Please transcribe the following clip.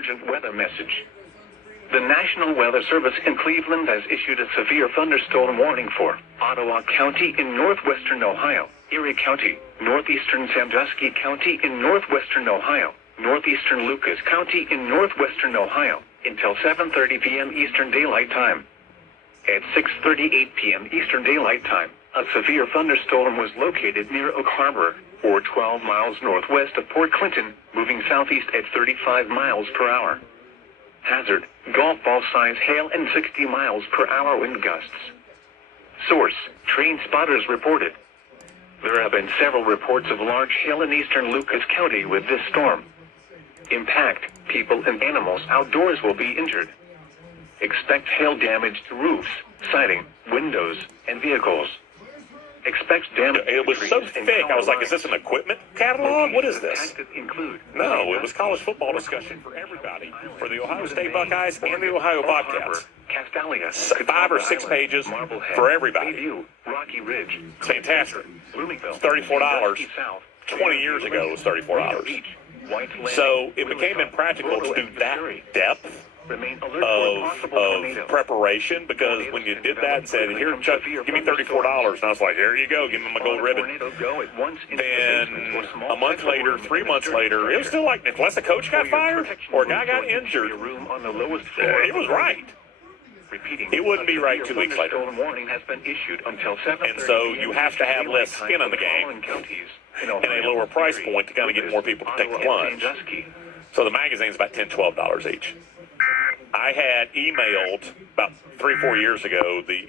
urgent weather message. The National Weather Service in Cleveland has issued a severe thunderstorm warning for Ottawa County in northwestern Ohio, Erie County, northeastern Sandusky County in northwestern Ohio, northeastern Lucas County in northwestern Ohio, until 7:30 p.m. Eastern Daylight Time. At 6:38 p.m. Eastern Daylight Time, a severe thunderstorm was located near Oak Harbor, or 12 miles northwest of Port Clinton, moving southeast at 35 miles per hour. Hazard, golf ball size hail and 60 miles per hour wind gusts. Source, train spotters reported. There have been several reports of large hail in eastern Lucas County with this storm. Impact, people and animals outdoors will be injured. Expect hail damage to roofs, siding, windows, and vehicles. Expect damage. It was so thick, I was like, is this an equipment catalog? What is this? No, it was college football discussion for everybody, for the Ohio State Buckeyes and the Ohio Bobcats. 5 or 6 pages for everybody. Rocky Ridge, Fantastic. Bloomingville, $34. 20 years ago, it was $34. So it became impractical to do that depth of preparation, because when you did that and said, here, Chuck, give me $34, and I was like, here you go, give me my gold ribbon. Then a month later, 3 months later, it was still like, unless a coach got fired or a guy got injured, it was right. It wouldn't be right 2 weeks later. And so you have to have less skin in the game and a lower price point to kind of get more people to take the plunge. So the magazine's about $10, $12 each. I had emailed about 3 or 4 years ago the